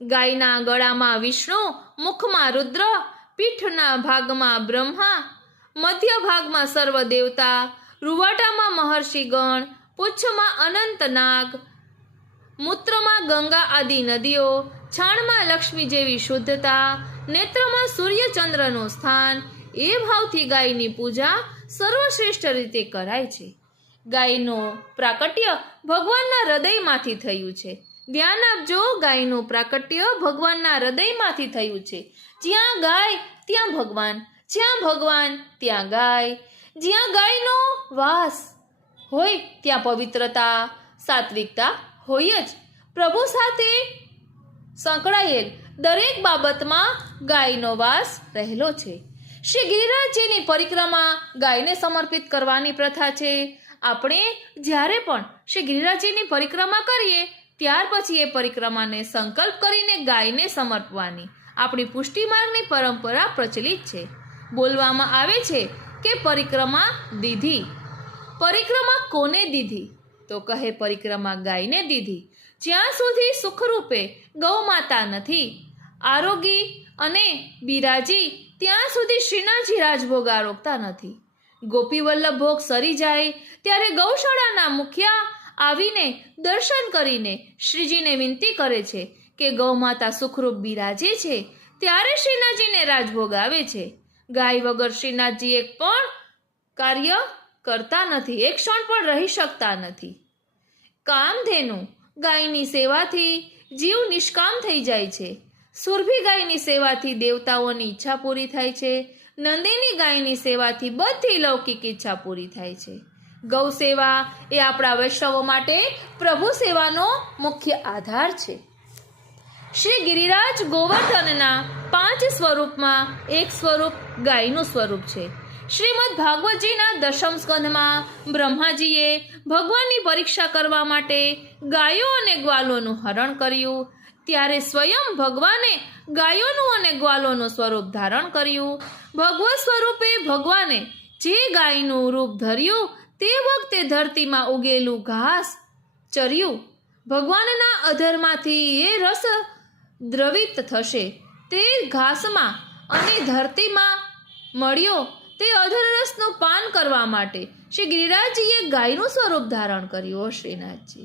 ગાયના ગળામાં વિષ્ણુ, મુખમાં રુદ્ર, પીઠના ભાગમાં બ્રહ્મા, મધ્ય ભાગમાં સર્વ દેવતા, રૂવાટામાં મહર્ષિગણ, પુચ્છમાં અનંત નાગ, મૂત્રમાં ગંગા આદિ નદીઓ, છાણમાં લક્ષ્મી જેવી શુદ્ધતા, નેત્રમાં સૂર્ય ચંદ્રનું સ્થાન, એ ભાવથી ગાયની પૂજા સર્વશ્રેષ્ઠ રીતે કરાય છે. ગાયનું પ્રાકટ્ય ભગવાનના હૃદયમાંથી થયું છે. ધ્યાન આપજો, ગાયનું પ્રાકટ્ય ભગવાનના હૃદયમાંથી થયું છે. જ્યાં ગાય ત્યાં ભગવાન, જ્યાં ભગવાન ત્યાં ગાય. જ્યાં ગાયનો વાસ હોય ત્યાં પવિત્રતા, સાત્વિકતા હોય જ. પ્રભુ સાથે સંકળાયેલ દરેક બાબતમાં ગાયનો વાસ રહેલો છે. શ્રી ગિરિરાજજીની પરિક્રમા ગાયને સમર્પિત કરવાની પ્રથા છે. આપણે જ્યારે પણ શ્રી ગિરિરાજજીની પરિક્રમા કરીએ ત્યાર પછી એ પરિક્રમાને સંકલ્પ કરીને ગાયને સમર્પવાની આપણી પુષ્ટિ માર્ગની પરંપરા પ્રચલિત છે. બોલવામાં આવે છે કે પરિક્રમા દીધી. પરિક્રમા કોને દીધી? તો કહે પરિક્રમા ગાયને દીધી. જ્યાં સુધી સુખરૂપે ગૌ માતા નથી આરોગી અને બિરાજી ત્યાં સુધી શ્રીનાથજી રાજભોગ આરોગતા નથી. ગોપી વલ્લભ ભોગ સરી જાય ત્યારે ગૌશાળાના મુખિયા આવીને દર્શન કરીને શ્રીજીને વિનંતી કરે છે કે ગૌ માતા સુખરૂપ બિરાજે છે ત્યારે શ્રીનાથજીને રાજભોગ આવે છે. ગાય વગર શ્રીનાથજી એક પણ કાર્ય કરતા નથી, એક ક્ષણ પણ રહી શકતા નથી. કામધેનુ ગાયની સેવાથી જીવ નિષ્કામ થઈ જાય છે. સુરભી ગાયની સેવાથી દેવતાઓની ઈચ્છા પૂરી થાય છે. નંદિની ગાયની સેવાથી બધી લૌકિક ઈચ્છા પૂરી થાય છે. ગૌ સેવા એ આપણા વૈષ્ણવો માટે પ્રભુ સેવાનો મુખ્ય આધાર છે. શ્રી ગિરિરાજ ગોવર્ધનના 5 સ્વરૂપમાં એક સ્વરૂપ ગાયનું સ્વરૂપ છે. શ્રીમદ ભાગવતજીના 10મ સ્કંધમાં બ્રહ્માજીએ ભગવાનની પરીક્ષા કરવા માટે ગાયો અને ગ્વાલોનું હરણ કર્યું ત્યારે સ્વયં ભગવાને ગાયોનું અને ગ્વાલોનું સ્વરૂપ ધારણ કર્યું. ભગવત સ્વરૂપે ભગવાને જે ગાયનું રૂપ ધર્યું તે વખતે ધરતીમાં ઉગેલું ઘાસ ચર્યું. ભગવાનના અધરમાંથી એ રસ દ્રવિત થશે તે ઘાસમાં અને ધરતીમાં મળ્યો તે અધરરસનું પાન કરવા માટે શ્રી ગિરિરાજજીએ ગાયનું સ્વરૂપ ધારણ કર્યું. શ્રીનાથજી